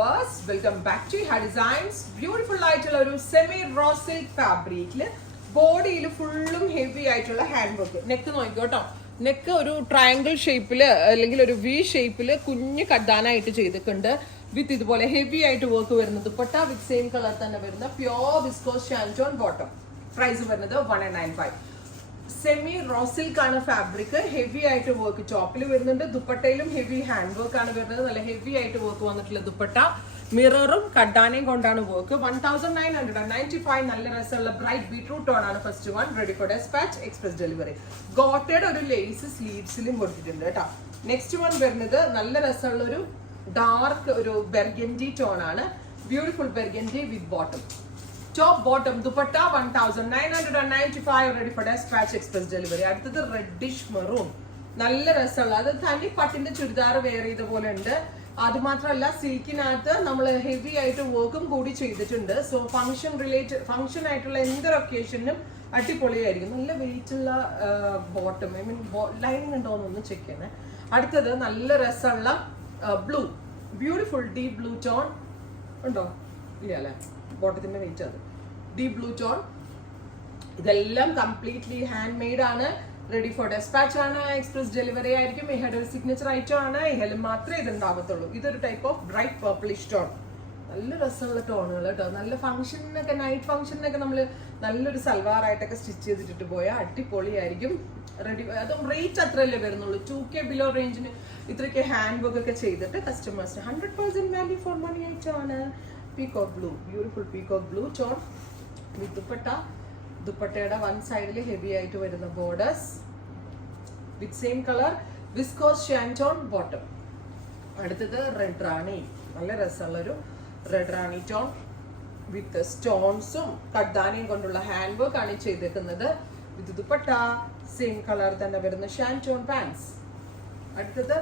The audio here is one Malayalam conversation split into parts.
viewers, welcome back to Iha Designs. Beautiful ആയിട്ടുള്ള ഒരു സെമി റോ സിൽക്ക് ഫാബ്രിക്കില് ബോഡിയിൽ ഫുള്ളും ഹെവി ആയിട്ടുള്ള ഹാൻഡ് വർക്ക്. നെക്ക് നോക്കിക്കോട്ടോ, നെക്ക് ഒരു ട്രയാങ്കിൾ ഷേപ്പില് അല്ലെങ്കിൽ ഒരു വി ഷേപ്പില് കുഞ്ഞ് കഡ്ഡാനായിട്ട് ചെയ്തിട്ടുണ്ട്. വിത്ത് ഇതുപോലെ ഹെവി ആയിട്ട് വർക്ക് വരുന്നത് ദുപ്പട്ട വിത്ത് സെയിം കളർ തന്നെ വരുന്ന pure viscose shantoon bottom. Price വരുന്നത് 195. സെമി റോ സിൽക്ക് ആണ് ഫാബ്രിക്. ഹെവി ആയിട്ട് വർക്ക് ടോപ്പിൽ വരുന്നുണ്ട്. ദുപ്പട്ടയിലും ഹെവി ഹാൻഡ് വർക്ക് ആണ് വരുന്നത്. നല്ല ഹെവി ആയിട്ട് വർക്ക് വന്നിട്ടുള്ള ദുപ്പട്ട, മിററും കഡാനയും കൊണ്ടാണ് വർക്ക്. 1995. നല്ല രസമുള്ള ബ്രൈറ്റ് ബീട്രൂട്ട് ടോൺ ആണ് first one. Ready for despatch, express delivery. ഗോട്ടയുടെ ഒരു ലേസ് സ്ലീവ്സിലും കൊടുത്തിട്ടുണ്ട് കേട്ടോ. നെക്സ്റ്റ് വൺ വരുന്നത് നല്ല രസമുള്ള ഒരു ഡാർക്ക് ഒരു ബെർഗൻഡി ടോൺ ആണ്. Beautiful burgundy with bottom. Top bottom dupatta 1995. ready for dispatch, express delivery. അടുത്തത് റെഡിഷ് മെറൂൺ. നല്ല രസമുള്ള, അത് തനി പട്ടിന്റെ ചുരിദാർ വെയർ ചെയ്ത പോലെ ഉണ്ട്. അത് മാത്രമല്ല സിൽക്കിനകത്ത് നമ്മൾ ഹെവി ആയിട്ട് വർക്കും കൂടി ചെയ്തിട്ടുണ്ട്. സോ ഫംഗ്ഷൻ ആയിട്ടുള്ള എന്തൊരു ഒക്കേഷനും അടിപൊളിയായിരിക്കും. നല്ല വെയിറ്റ് ഉള്ള ബോട്ടം, ഐ മീൻ ലൈനിങ് ഉണ്ടോന്ന് ഒന്ന് ചെക്ക് ചെയ്യണേ. അടുത്തത് നല്ല രസമുള്ള blue, beautiful deep blue tone ഉണ്ടോ? ഇല്ല അല്ലേ, ബോട്ടത്തിന്റെ വെയിറ്റ് അത്. Deep blue tone. ഇതെല്ലാം കംപ്ലീറ്റ്ലി ഹാൻഡ് മെയ്ഡ് ആണ്. റെഡി ഫോർ ഡെസ്പാച്ച് ആണ്, എക്സ്പ്രസ് ഡെലിവറി ആയിരിക്കും. ഇഹയുടെ ഒരു സിഗ്നേച്ചർ ഐറ്റം ആണ്. ഇഹയിൽ മാത്രമേ ഇത് ഉണ്ടാകത്തുള്ളൂ. ഇതൊരു type of bright purplish tone. നല്ല രസമുള്ള ടോണുകൾ കേട്ടോ. നല്ല ഫംഗ്ഷനൊക്കെ, നൈറ്റ് ഫംഗ്ഷനൊക്കെ നമ്മൾ നല്ലൊരു സൽവാർ ആയിട്ടൊക്കെ സ്റ്റിച്ച് ചെയ്തിട്ട് പോയാൽ അടിപൊളിയായിരിക്കും. റെഡി, അതും റേറ്റ് അത്രയല്ലേ വരുന്നുള്ളൂ. 2K ബിലോ റേഞ്ചിന് ഇത്രയ്ക്ക് ഹാൻഡ് വർക്ക് ഒക്കെ ചെയ്തിട്ട് കസ്റ്റമേഴ്സിന് 100% വാല്യൂ ഫോർ മണി ആയിട്ടാണ്. Peacock blue, beautiful peacock blue tone with dupatta. ദുപ്പട്ടയുടെ വൺ സൈഡിൽ ഹെവി ആയിട്ട് വരുന്ന borders with same colour viscose shantoon bottom. അടുത്തത് റെഡ് റാണി. നല്ല രസമുള്ളൊരു റെഡ് റാണി ടോൺ വിത്ത് സ്റ്റോൺസും കഡ്ദാനയും കൊണ്ടുള്ള ഹാൻഡ് വർക്ക് ആണ് ചെയ്തേക്കുന്നത്. വിത്ത് ദുപ്പട്ട സെയിം കളർ തന്നെ വരുന്ന ഷാൻറ്റോൺ പാൻസ്. അടുത്തത്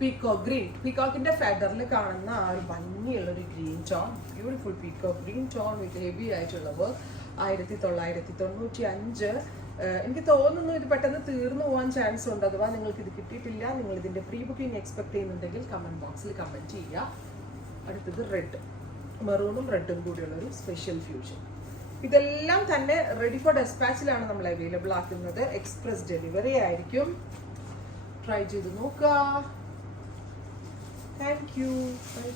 പീകോക്ക് ഗ്രീൻ. പീകോക്കിന്റെ ഫെദറിൽ കാണുന്ന ആ ഒരു ഭംഗിയുള്ള ഒരു green tone, beautiful peacock green tone വിത്ത് ഹെവി ആയിട്ടുള്ള വർക്ക്. 1995. എനിക്ക് തോന്നുന്നു ഇത് പെട്ടെന്ന് തീർന്നു പോകാൻ ചാൻസ് ഉണ്ട്. അഥവാ നിങ്ങൾക്ക് ഇത് കിട്ടിയിട്ടില്ല, നിങ്ങൾ ഇതിന്റെ പ്രീ ബുക്കിംഗ് എക്സ്പെക്ട് ചെയ്യുന്നുണ്ടെങ്കിൽ കമന്റ് ബോക്സിൽ കമന്റ് ചെയ്യുക. അടുത്തത് റെഡ്, മെറൂണും റെഡും കൂടിയുള്ള ഒരു സ്പെഷ്യൽ ഫ്യൂഷൻ. ഇതെല്ലാം തന്നെ റെഡി ഫോർ ഡെസ്പാച്ചിലാണ് നമ്മൾ അവൈലബിൾ ആക്കുന്നത്. എക്സ്പ്രസ് ഡെലിവറി ആയിരിക്കും. ട്രൈ ചെയ്ത് നോക്കുക. Thank you.